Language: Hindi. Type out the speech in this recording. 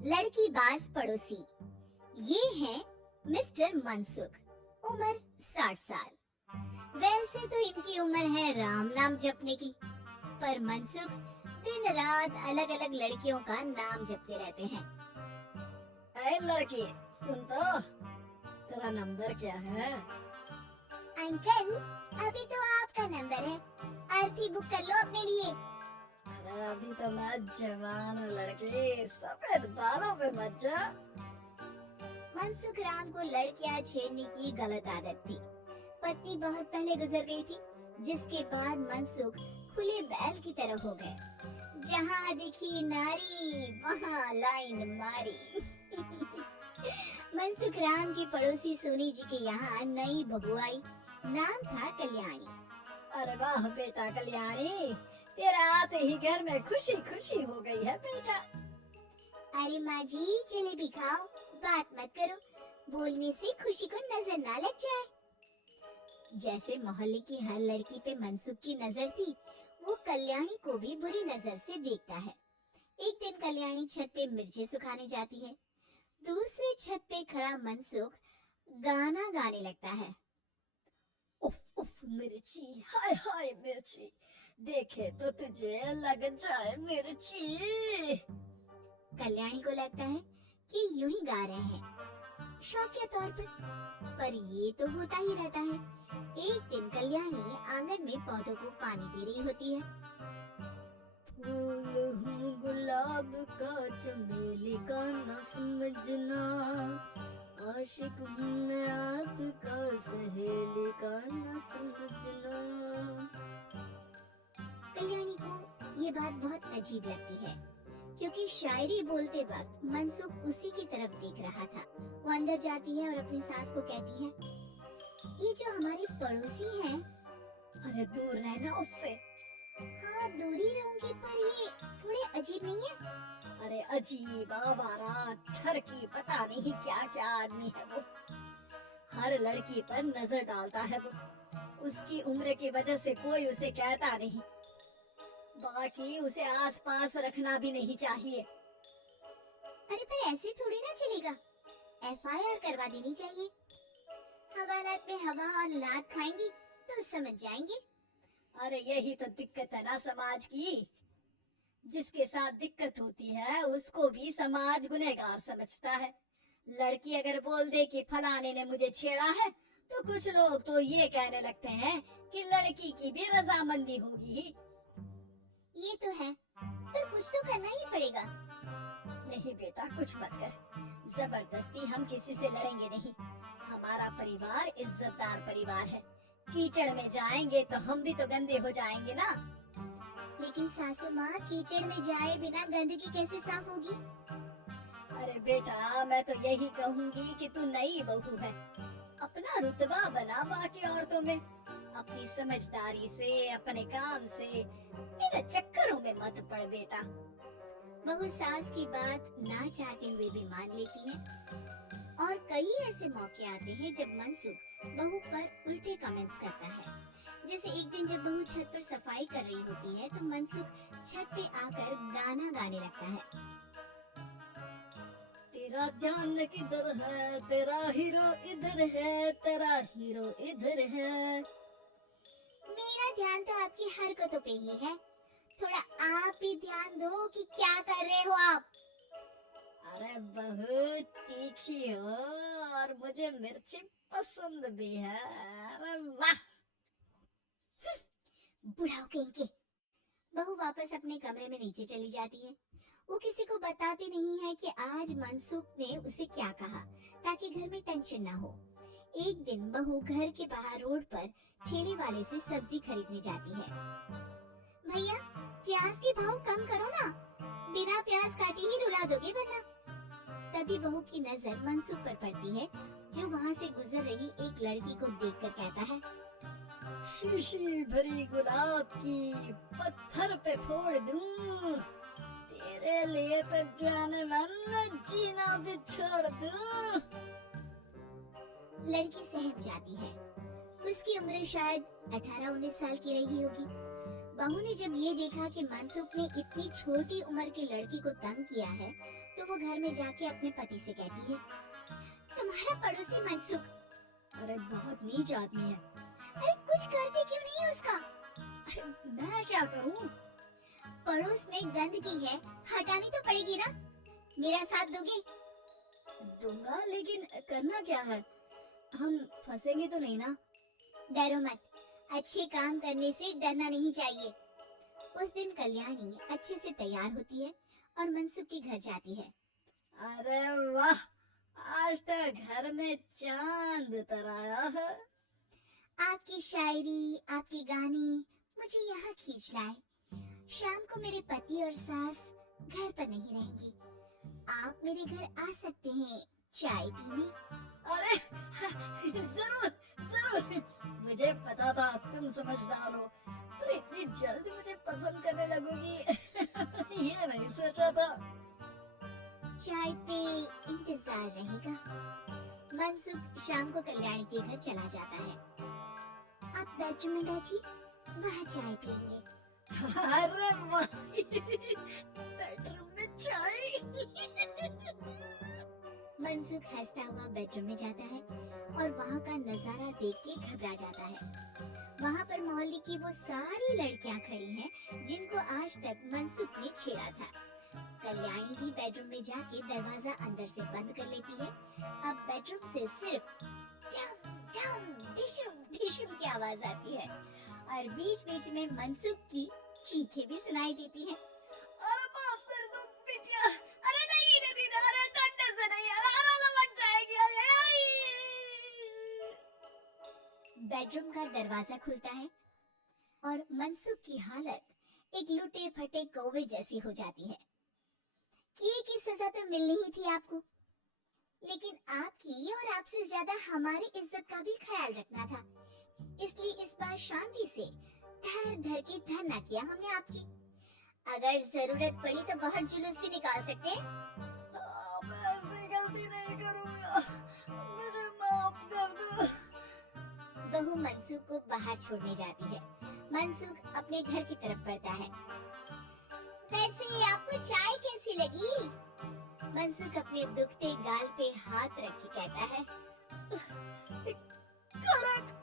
लड़की बाज पड़ोसी। ये है मिस्टर मनसुख, उम्र 60 साल। वैसे तो इनकी उम्र है राम नाम जपने की, पर मनसुख दिन रात अलग अलग लड़कियों का नाम जपते रहते हैं। ऐ लड़की, सुन तो, तेरा नंबर क्या है? अंकल, अभी तो आपका नंबर है, आरती बुक कर लो अपने लिए। अरे अभी तो मैं जवान हूँ लड़की, सफेद बालों पे मत जा। मनसुख राम को लड़कियां छेड़ने की गलत आदत थी। पत्नी बहुत पहले गुजर गई थी, जिसके बाद मनसुख खुले बैल की तरह हो गए। जहाँ दिखी नारी वहाँ लाइन मारी। मनसुख राम की पड़ोसी सोनी जी के यहाँ नई बहू आई, नाम था कल्याणी। अरे वाह बेटा कल्याणी, तेरे आते ही घर में खुशी खुशी हो गई है बेटा। अरे माँ जी, जलेबी खाओ, बात मत करो, बोलने से खुशी को नजर ना लग जाए। जैसे मोहल्ले की हर लड़की पे मनसुख की नजर थी, वो कल्याणी को भी बुरी नजर से देखता है। एक दिन कल्याणी छत पे मिर्ची सुखाने जाती है। दूसरी छत पे खड़ा मनसुख गाना गाने लगता है। उफ उफ मिर्ची, हाय हाय मिर्ची, देखे तो तुझे लग जाए मिर्ची। कल्याणी को लगता है कि यूं ही गा रहे हैं, शौकिया तौर पर ये तो होता ही रहता है। एक दिन कल्याणी आंगन में पौधों को पानी दे रही होती है। फूल हूँ गुलाब का, चमेली का न समझना, आशिक हूँ मैं आपका, सहेली का न समझना। कल्याणी को ये बात बहुत अजीब लगती है, क्योंकि शायरी बोलते वक्त मनसुख उसी की तरफ देख रहा था। वो अंदर जाती है और अपनी सास को कहती है, ये जो हमारी पड़ोसी है। अरे दूर रहना उससे। हाँ, दूरी रहूंगी, पर ये थोड़े अजीब नहीं है? अरे अजीब, आवारा, ठरकी, पता नहीं क्या क्या आदमी है वो। हर लड़की पर नजर डालता है वो। उसकी उम्र की वजह से कोई उसे कहता नहीं, बाकी उसे आसपास रखना भी नहीं चाहिए। अरे पर ऐसे थोड़ी ना चलेगा, FIR करवा देनी चाहिए। हवालात में हवा और लात खाएंगी तो समझ जाएंगे। अरे यही तो दिक्कत है ना समाज की। जिसके साथ दिक्कत होती है उसको भी समाज गुनहगार समझता है। लड़की अगर बोल दे कि फलाने ने मुझे छेड़ा है, तो कुछ लोग तो ये कहने लगते हैं कि लड़की की भी रजामंदी होगी। ये तो है, पर कुछ तो करना ही पड़ेगा। नहीं बेटा, कुछ मत कर, जबरदस्ती हम किसी से लड़ेंगे नहीं। हमारा परिवार इज्जतदार परिवार है। कीचड़ में जाएंगे तो हम भी तो गंदे हो जाएंगे ना। लेकिन सासू माँ, कीचड़ में जाए बिना गंदगी कैसे साफ होगी? अरे बेटा, मैं तो यही कहूंगी कि तू नई बहू है, अपना रुतबा बना बाकी औरतों में। अपनी समझदारी से, अपने काम से इन चक्करों में मत पड़ बेटा। बहू सास की बात ना चाहते हुए भी मान लेती है। और कई ऐसे मौके आते हैं जब मनसुख बहू पर उल्टे कमेंट्स करता है। जैसे एक दिन जब बहू छत पर सफाई कर रही होती है, तो मनसुख छत पे आकर गाना गाने लगता है। तेरा ध्यान किधर है, तेरा हीरो इधर है, तेरा हीरो इधर है। मेरा ध्यान तो आपकी हरकतों पे ही है, थोड़ा आप भी ध्यान दो कि क्या कर रहे हो आप। अरे बहुत तीखी हो और मुझे मिर्ची पसंद भी है। अरे वाह। बुढ़ाओ कहीं के। बहू वापस अपने कमरे में नीचे चली जाती है। वो किसी को बताती नहीं है कि आज मनसुख ने उसे क्या कहा, ताकि घर में टेंशन ना हो। एक दिन बहू घर के बाहर रोड पर ठेले वाले से सब्जी खरीदने जाती है। भैया, प्याज के भाव कम करो ना, बिना प्याज काटे ही रुला दोगे वरना। तभी बहू की नजर मनसुख पर पड़ती है, जो वहाँ से गुजर रही एक लड़की को देखकर कहता है, शीशी भरी गुलाब की पत्थर पे फोड़ दूं, तेरे लिए तो जाने मन जीना भी छोड़ दूं। लड़की सहम जाती है। उसकी उम्र शायद 18-19 साल की रही होगी। बहू ने जब ये देखा कि मनसुख ने इतनी छोटी उम्र की लड़की को तंग किया है, तो वो घर में जाके अपने पति से कहती है, तुम्हारा पड़ोसी मनसुख, अरे बहुत नीच आदमी है। अरे कुछ करते क्यों नहीं उसका? अरे मैं क्या करूं? पड़ोस में गंदगी है, हटानी तो पड़ेगी ना। मेरा साथ दोगे? दूंगा, लेकिन करना क्या है? हम फंसेंगे तो नहीं ना? डरो मत, अच्छे काम करने से डरना नहीं चाहिए। उस दिन कल्याणी अच्छे से तैयार होती है और मनसुख के घर जाती है। अरे वाह, आज तो घर में चांद उतर आया है। आपकी शायरी, आपके गाने मुझे यहाँ खींच लाए। शाम को मेरे पति और सास घर पर नहीं रहेंगी, आप मेरे घर आ सकते हैं चाय पीने। अरे जरूर जरूर, मुझे पता था तुम समझदार हो, पर इतनी जल्द मुझे पसंद करने लगोगी ये नहीं सोचा था। चाय पे इंतजार रहेगा। मनसुख शाम को कल्याणी के घर चला जाता है। आप बेडरूम में बैठिए, वहाँ चाय पियेंगे। अरे वाह, बेडरूम में चाय। मनसुख हंसता हुआ बेडरूम में जाता है और वहाँ का नजारा देख के घबरा जाता है। वहाँ पर मोहल्ले की वो सारी लड़कियाँ खड़ी हैं जिनको आज तक मनसुख ने छेड़ा था। कल्याणी भी बेडरूम में जाके दरवाजा अंदर से बंद कर लेती है। अब बेडरूम से सिर्फ डम डम डिशुम डिशुम की आवाज आती है और बीच बीच में मनसुख की चीखें भी सुनाई देती हैं। अरे माफ कर दो बिटिया, अरे नहीं नहीं नहीं, अरे डंडे से नहीं, अरे लग जाएगी। बेडरूम का दरवाजा खुलता है और मनसुख की हालत एक लुटे फटे कौवे जैसी हो जाती है। किए की सजा तो मिलनी ही थी आपको, लेकिन आपकी और आपसे ज्यादा हमारी इज्जत का भी ख्याल रखना था। इसलिए इस बार शांति से धर धर के धरना किया हमने आपकी। अगर जरूरत पड़ी तो बाहर जुलूस भी निकाल सकते हैं। मैं ऐसी गलती नहीं करूंगा, मुझे माफ कर दो। बहू मनसुख को बाहर छोड़ने जाती है। मनसुख अपने घर की तरफ बढ़ता है। वैसे आपको चाय कैसी लगी? मनसुख अपने दुखते गाल पे हाथ रख के कहता है, कड़क